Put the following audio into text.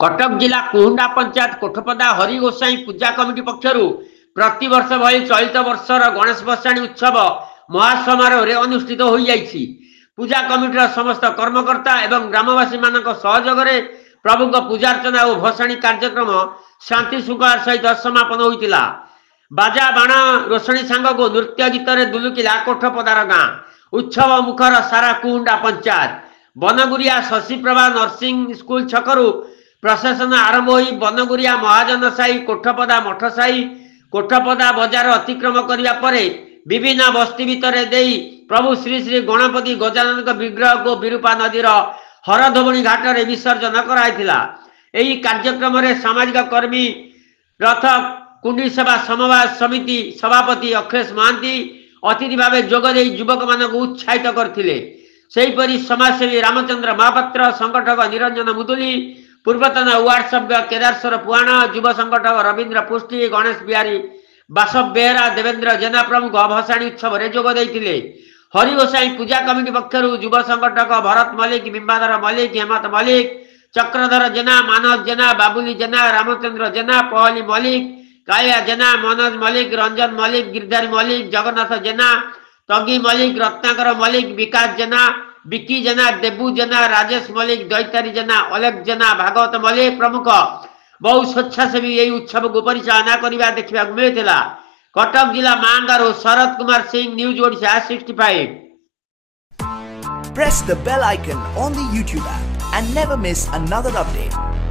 कटक जिला कुहुंडा पंचायत कोठपदा हरि गोसाई पूजा कमिटी पक्षर प्रतिवर्ष भली चलित वर्षर गणेश भसाणी उत्सव महासमारोह अनुष्ठित हो जाइछि। पूजा कमिटीर समस्त कर्मकर्ता एवं ग्रामवासी मानक सहयोग प्रभु पूजार्चना और भसाणी कार्यक्रम शांति श्रृंखला सहित समापन होता। बाजा बाण रोषणी सांग को नृत्य गीत दुलुकिला कोठपदार गाँ। उत्सव मुखर सारा कुहुंडा पंचायत। बनगुरिया शशिप्रभा नर्सिंग स्कूल छकरू प्रशासन आरंभ हो बनगुरिया महाजन साही कोठपदा मठ साही कोठपदा बजार अतिक्रम करने पर विभिन्न बस्ती भितर प्रभु श्री श्री गणपति गजानन विग्रह को विरूपा नदीर हरधोबणी घाट में विसर्जन कराइथिला। एही कार्यक्रम में सामाजिक कर्मी रथ कुंडी सेवा समवाय समिति सभापति अखिलेश महांती अतिथि भाव जोगदे युवक मान उत्साहित करथिले। सेहीपरि समाजसेवी रामचंद्र महापात्र, संगठक निरंजन मुदुली, पूर्वतन वार्ड सभ्य केदारेश्वर पुआण, युव संगठक रवींद्र पुष्टि, गणेश बिहारी बासव बेहरा, देवेंद्र जेना प्रमुख भसाणी उत्सव में जोग देइथिले। हरिगोसाई पूजा कमिटी पक्षर युव संगठक भरत मल्लिक, बिंबाधर मल्लिक, हेमंत मल्लिक, चक्रधर जेना, मानव जेना, बाबुली जेना, रामचंद्र जेना, पहली मल्लिक, कालिया जेना, मनोज मल्लिक, रंजन मल्लिक, गिरधारी मल्लिक, जगन्नाथ जेना, तगी मल्लिक, रत्नाकर मल्लिक, विकास जेना, विक्की जेना, देबू जेना, राजेश मल्लिक, दैतारी जेना, अलेक जेना, भागवत मल्लिक प्रमुख बहु स्वेच्छासेवी यही उत्सव को परिचालना करने देखा मिलता। कटक जिला मांगारू Sharad Kumar Singh, news Odisha 65। Press the bell icon on the YouTube app and never miss another update.